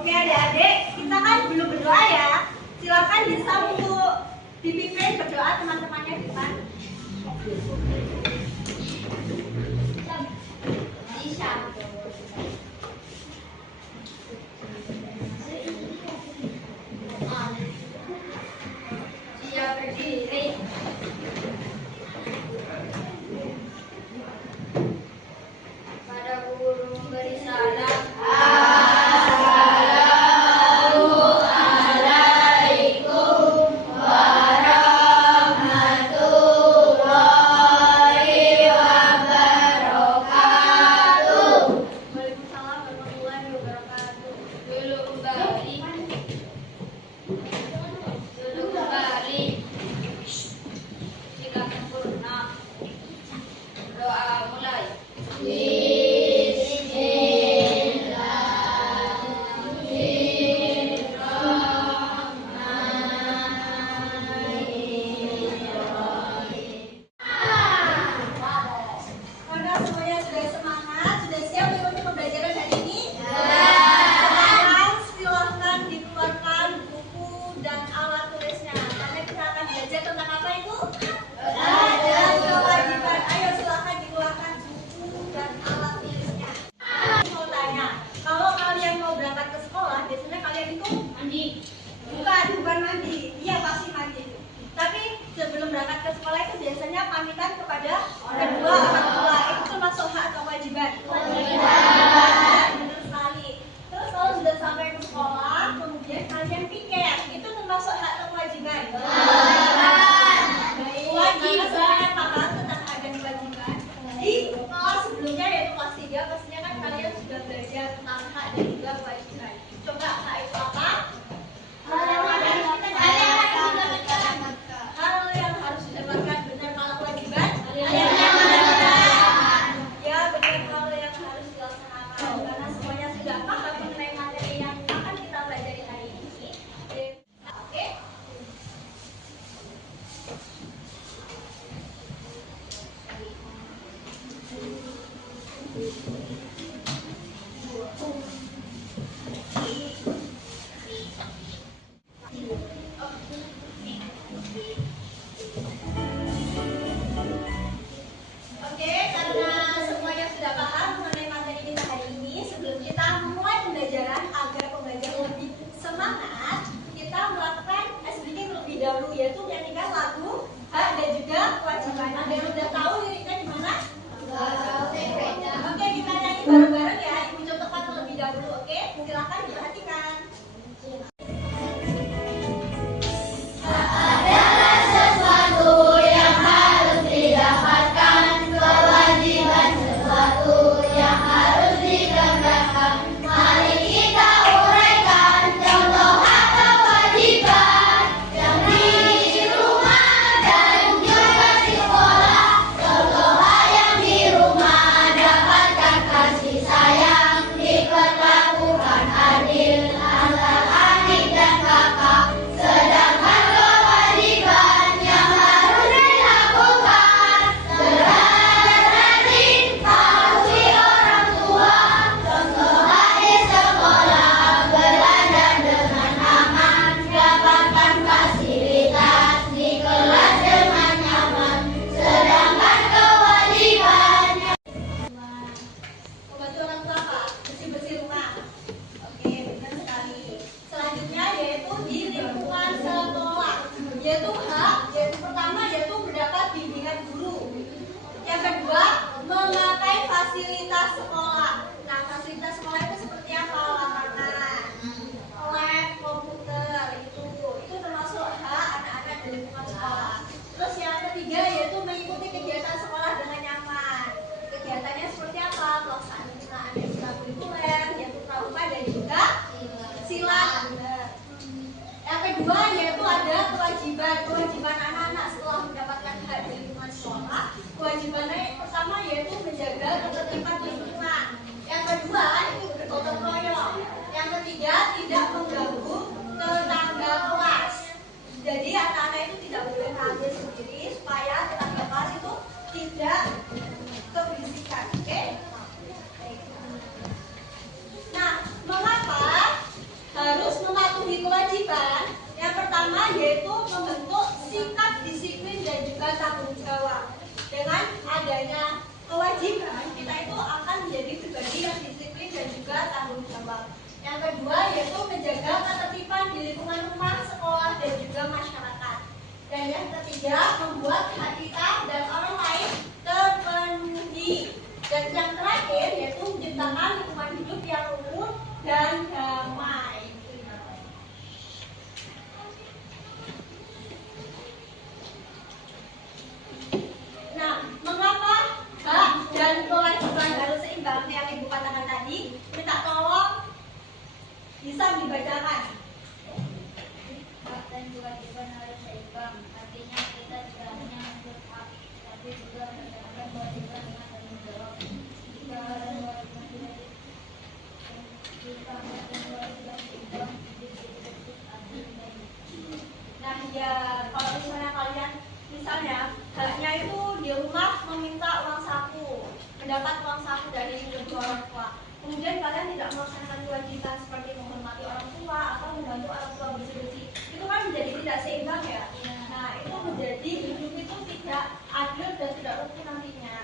Oke adik-adik, kita kan belum berdoa ya. Silakan bisa untuk dipimpin berdoa teman-temannya di depan. Dia berdiri. Pada guru beri salam. Berangkat ke sekolah itu biasanya pamitan kepada kedua orang tua. Itu termasuk hak atau kewajiban? Kewajiban. Benar sekali. Terus kalau sudah sampai ke sekolah, kemudian kalian piket, itu termasuk hak atau kewajiban? Kewajiban. Kewajiban. Paham tentang hak dan kewajiban? Di kelas sebelumnya yaitu kelas 3, pastinya kan kalian sudah belajar tentang hak dan juga kewajiban. Coba hak itu apa? Dahulu yaitu menyanyikan lagu hak dan juga kewajiban. Ada yang udah tahu liriknya di mana? Oke, kita nyanyi. tidak keberisikan. Oke? Nah, mengapa harus mematuhi kewajiban? Yang pertama yaitu membentuk sikap disiplin dan juga tanggung jawab. Dengan adanya kewajiban, kita itu akan menjadi pribadi yang disiplin dan juga tanggung jawab. Yang kedua yaitu menjaga ketertiban di lingkungan rumah, sekolah, dan juga masyarakat. Dan yang ketiga, membuat hak kita dan orang lain terpenuhi. Dan yang terakhir yaitu menciptakan lingkungan hidup yang rukun dan damai. Nah, mengapa hak dan kewajiban harus seimbang yang Ibu katakan tadi? Minta tolong bisa dibacakan. Hak dan kewajiban harus seimbang. Artinya kita tidak hanya menuntut hak, tapi juga mendapatkan kewajiban dengan tanggung jawab. Jika hak dan kewajiban tidak seimbang, hidup tidak adil dan Nah, ya kalau misalnya kalian haknya itu di rumah meminta uang saku, mendapat uang saku dari kedua orang tua. Kemudian kalian tidak melaksanakan kewajiban seperti menghormati orang tua atau membantu orang tua bersih-bersih. Itu kan menjadi tidak seimbang ya. Nah, itu menjadi hidup itu tidak adil dan tidak rukun nantinya.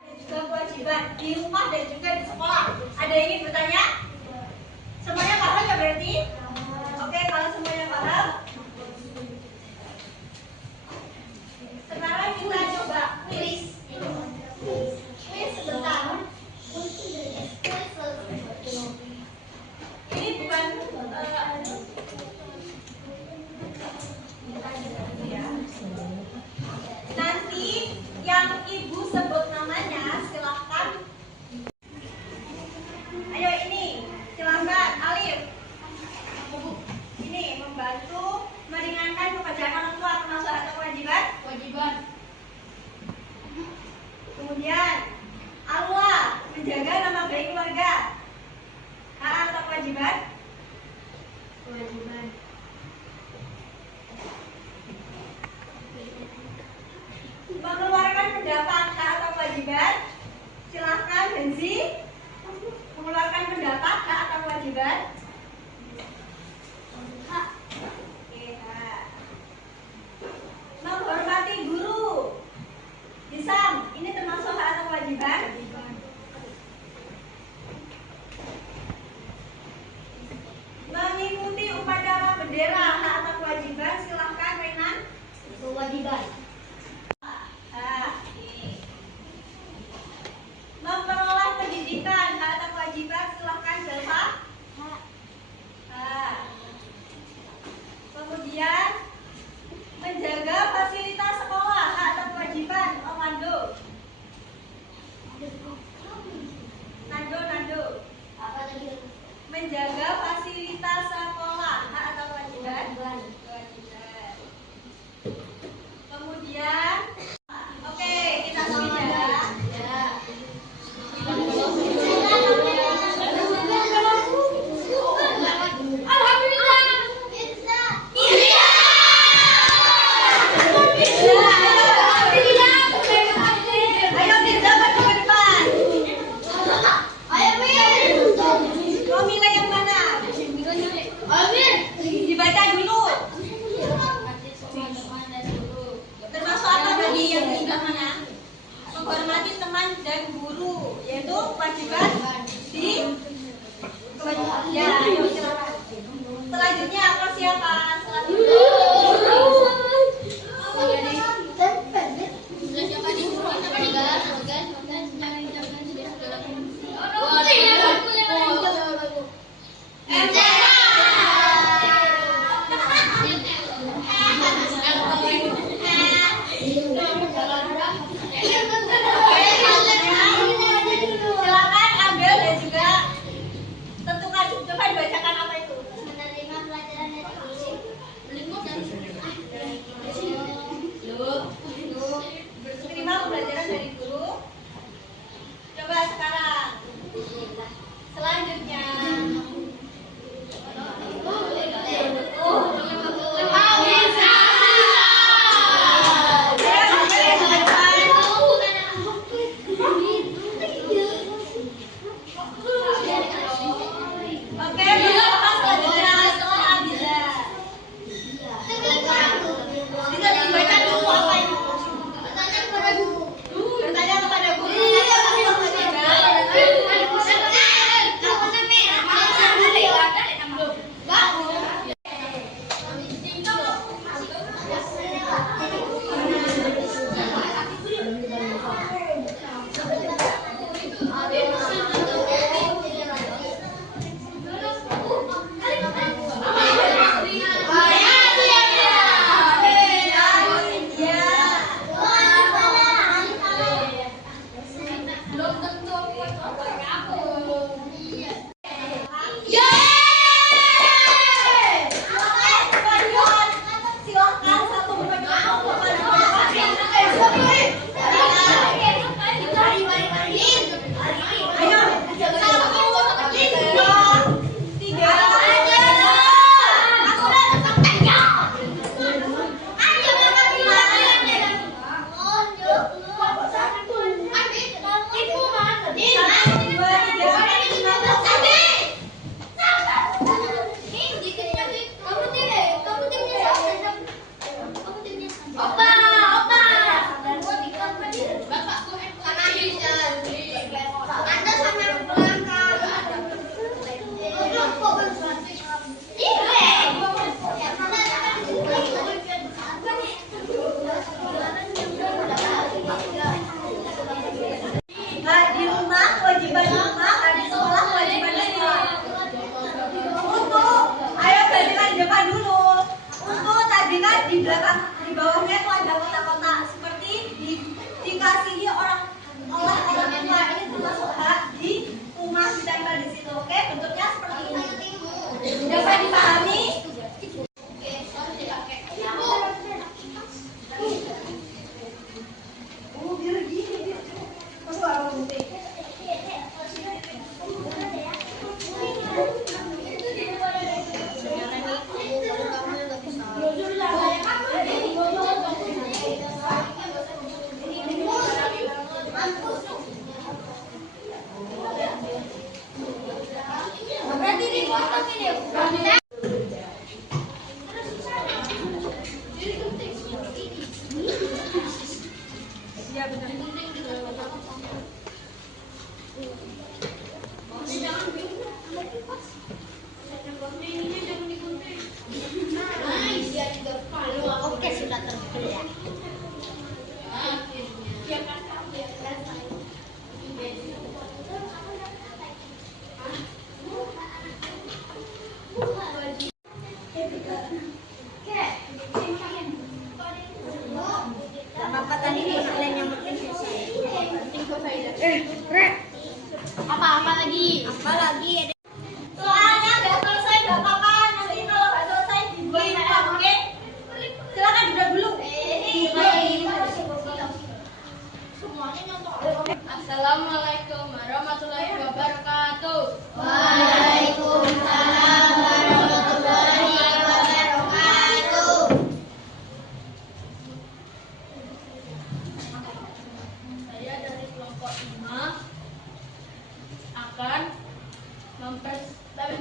Dan juga kewajiban di rumah dan juga di sekolah. Ada yang ingin bertanya? Semuanya paham ya berarti? Oke, kalau semuanya paham, sekarang kita coba quiz. Quiz sebentar. Ini bukan nanti yang Ibu sebut namanya silahkan. Ayo ini, silahkan Alif. Ini membantu meringankan pekerjaan orang tua termasuk atau kewajiban. Kemudian Allah menjaga nama baik keluarga. Hak atau kewajiban? Mengeluarkan pendapat, hak atau kewajiban? Silahkan Benzi. Mengeluarkan pendapat, hak atau kewajiban? Hak. Oke, hak. Menghormati guru. Hisam, ini termasuk hak atau kewajiban? Mengikuti upacara bendera, hak atau kewajiban? Silahkan Renan. kewajiban. Memperoleh pendidikan, hak atau kewajiban? Silahkan Jalfa. Kemudian menjaga fasilitas sekolah, hak atau kewajiban? Omando. Nando. Apa tadi? Menjaga fasilitas sekolah, hak atau kewajiban? Kewajiban. Kewajiban. Kemudian, oke, kita sudah. Ayo Mirza maju ke depan. Mau milih yang mana? Dibaca dulu. Termasuk apa tadi yang di sebelah mana? Menghormati teman dan guru, yaitu kewajiban di kewajiban. Ya, ayo silakan. Selanjutnya apa siapa? Silakan ambil dan juga tentukan. Coba dibacakan apa itu? Menerima pelajaran yang Apa lagi? Soalnya nggak selesai nggak apa-apa. Nanti kalau nggak selesai dibuat PR, oke? Silakan duduk dulu. Assalamualaikum warahmatullahi wabarakatuh. Waalaikumsalam warahmatullahi wabarakatuh. Saya dari kelompok 5 akan mempresentasikan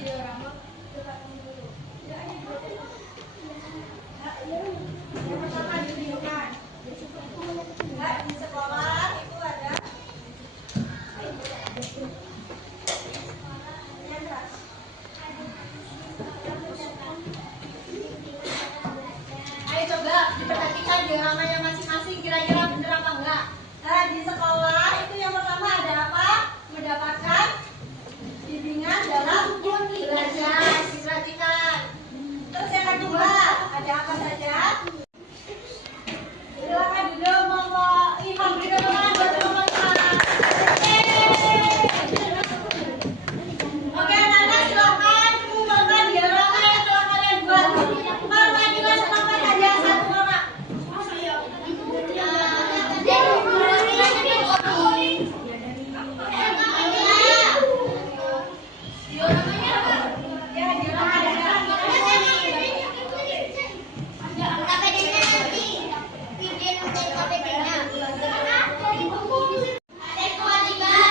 diorama. Yang pertama ditunjukkan. Nggak, di sekolah itu ada yang keras. Ayo coba diperhatikan dioramanya masing-masing, kira-kira bener apa enggak. Nah, di sekolah itu yang pertama ada apa? Mendapatkan bimbingan dalam belajar, diperhatikan. Terus yang kedua ada apa saja? Silakan duduk, monggo. Imam beri tepuk tangan buat teman-teman. Oke, anak-anak silakan kumpulkan diorama yang telah kalian buat. Mana juga silakan saja satu orang. Ya, diorama ada.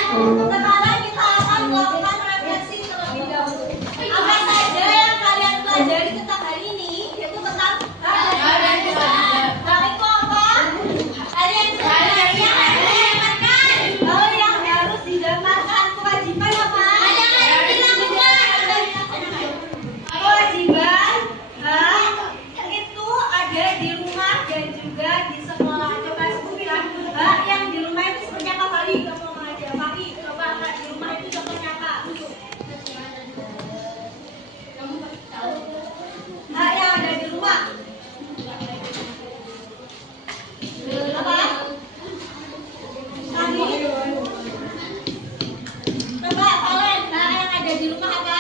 Sekarang kita akan melakukan refleksi terlebih dahulu. Apa saja yang kalian pelajari tentang hari ini? Yaitu tentang hari itu apa? Hari yang dijalankan. Hal yang harus dijalankan. Kewajiban apa? Kewajiban itu ada di rumah dan juga di sekolah. Coba sebutkan yang di rumah itu seperti apa kali? Kamu ngomong aja, Papi. Coba di rumah itu contohnya apa? Yang ada di rumah. Apa? Kami. Coba kalian, yang ada di rumah apa?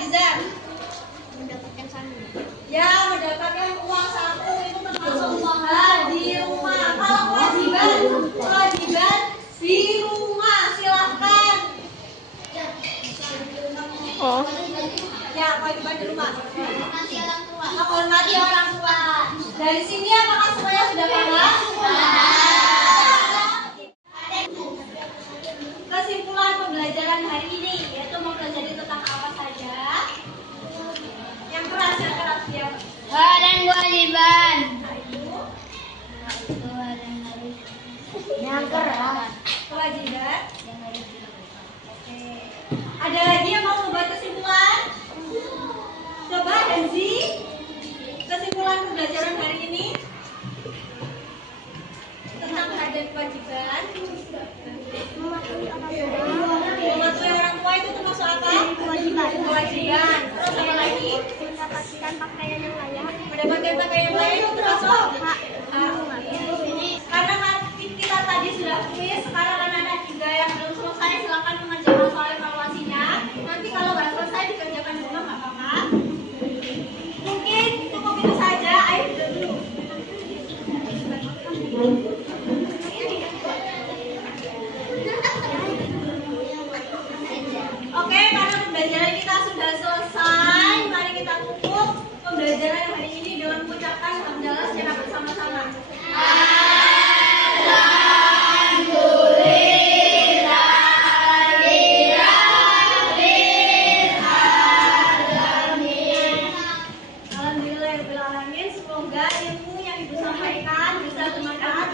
Bisa. Ya, mendapatkan uang saku itu termasuk di rumah. Kalau kewajiban di rumah, silahkan. Ya, kewajiban di rumah. Menghormati orang tua. Dari sini apakah semuanya sudah paham? Kesimpulan pembelajaran hari ini yaitu mempelajari tentang apa saja? Yang keras ya. Hal dan kewajiban. Yang keras. Kewajiban. Oke. Ada lagi yang mau membuat kesimpulan? Coba Denzi. Kesimpulan pembelajaran hari ini tentang hak dan kewajiban. Mematuhi orang tua itu termasuk apa? Kewajiban. Terus apa lagi? Mendapatkan pakaian yang layak. Mendapatkan pakaian yang layak itu termasuk hak. Karena kita tadi sudah kuis, sekarang anak-anak juga yang belum selesai silakan mengerjakan soal evaluasinya. Nanti kalau nggak selesai dikerjakan di rumah nggak apa-apa. Mungkin cukup itu saja. Ayo duduk dulu. Oke, karena pembelajaran kita sudah selesai, mari kita tutup pembelajaran hari ini dengan mengucapkan hamdalah secara bersama-sama. Alhamdulillahirrahmanirrahim. Semoga ilmu yang Ibu sampaikan bisa bermanfaat.